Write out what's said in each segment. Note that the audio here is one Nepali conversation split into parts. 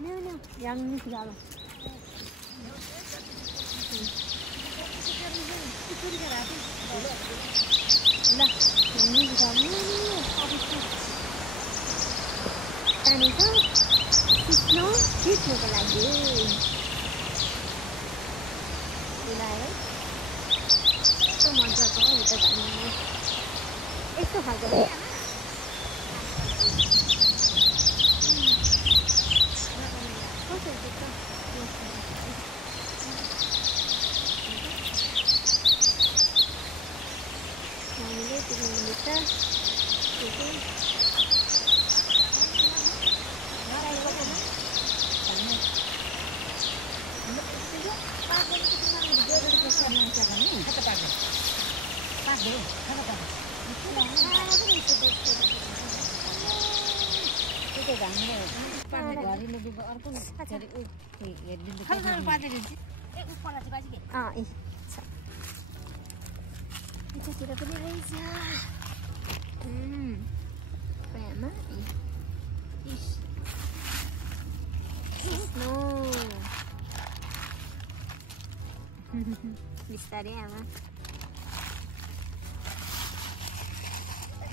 No, yang ni segala. Lah, yang ni segala ni. Tadi tu, snow itu lagi. Mulai. Tu manja kau itu tak ni. Itu harga. Itu tidak boleh Reza. Memang. Ish. No. Misteri ama.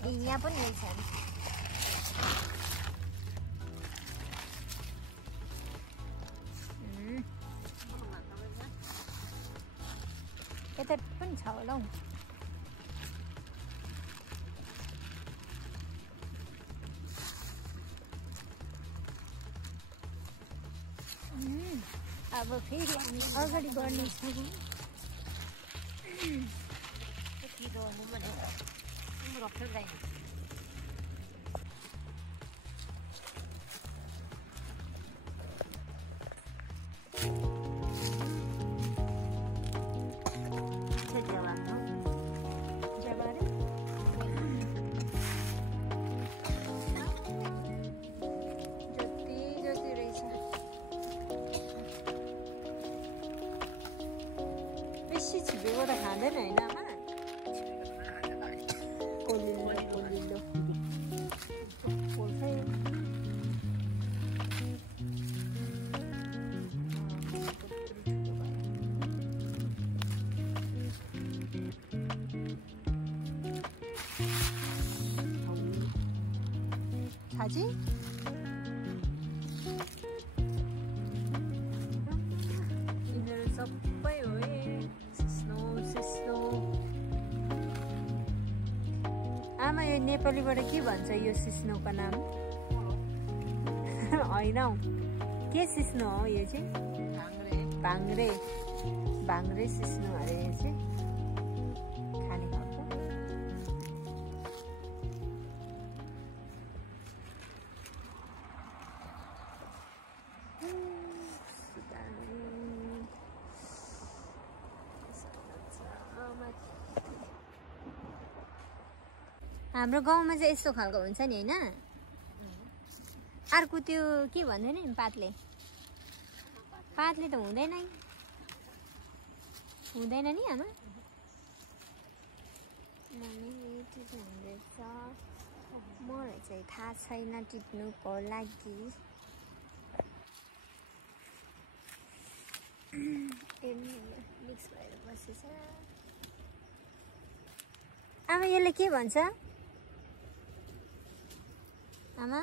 Ini pun Reza. Kita pun jauh long. अब फेरि हामी अगाडि बढ्नेछौँ। बेसी छिपेबाट खाँदैन हैन आमा कोलिलो पोल्छै खाजी यिनीहरू सबै हो आमा यो नेपालीबाट के भन्छ यो सिस्नोको नाम हैन हौ के सिस्नो हो यो चाहिँ भाङ्रे सिस्नो अरे यो चाहिँ खाने खालको हाम्रो गाउँमा चाहिँ यस्तो खालको हुन्छ नि हैन अर्को त्यो के भन्दैन नि पातले त हुँदैन नि आमा मलाई चाहिँ थाहा छैन टिप्नुको लागि मिक्स भएर बसेछ आमा यसले के भन्छ आमा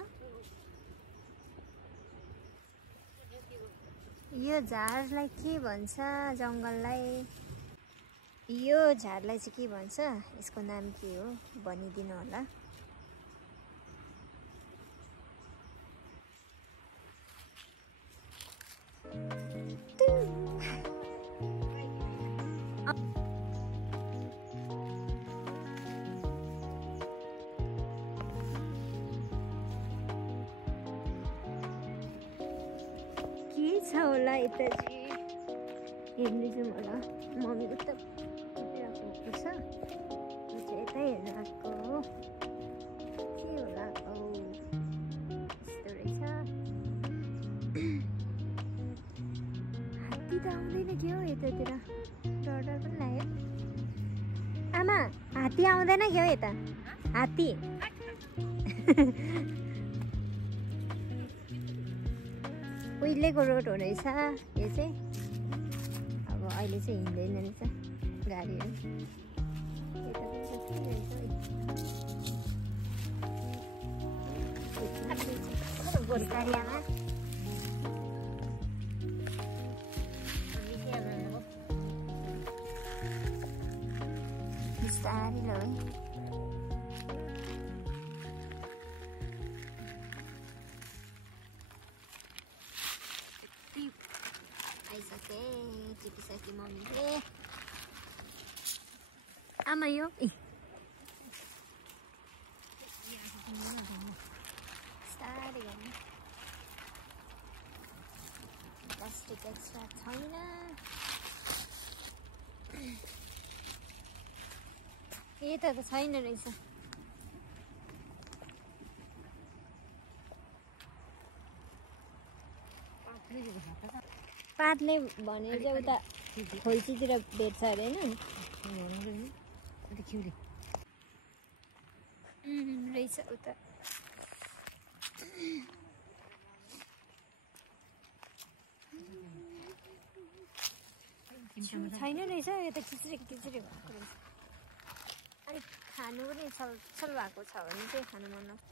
यो झारलाई के भन्छ जङ्गललाई यो झारलाई चाहिँ के भन्छ यसको नाम के हो भनिदिनु होला होला यता चाहिँ हेर्नु जाउँ होला मम्मीको त टिपिरहेको छ म चाहिँ यतै हेर्नु आएको हो के होला यस्तो रहेछ हात्ती त आउँदैन के हो यतातिर डर पनि लाग्यो आमा हात्ती आउँदैन के हो यता हात्ती उहिलेको रोड हो रहेछ यो चाहिँ। अब अहिले चाहिँ हिँड्दैन रहेछ गाडीहरू। यता पनि बिस्तारी आमा बिस्तारी ल है। आइसके टिपिसके मम्मीले। आमा यो बिस्तारै गर्नु। प्लास्टिक एक्स्ट्रा छैन। यता त छैन रहेछ। पातले भने चाहिँ उता खोल्सीतिर भेट्छ अरे होइन रहेछ उता। छैन रहेछ यता खिच्रे खिच्रे भएको रहेछ। अलिक खानु पनि छलछल भएको छ भने चाहिँ खानु मन लाग्छ।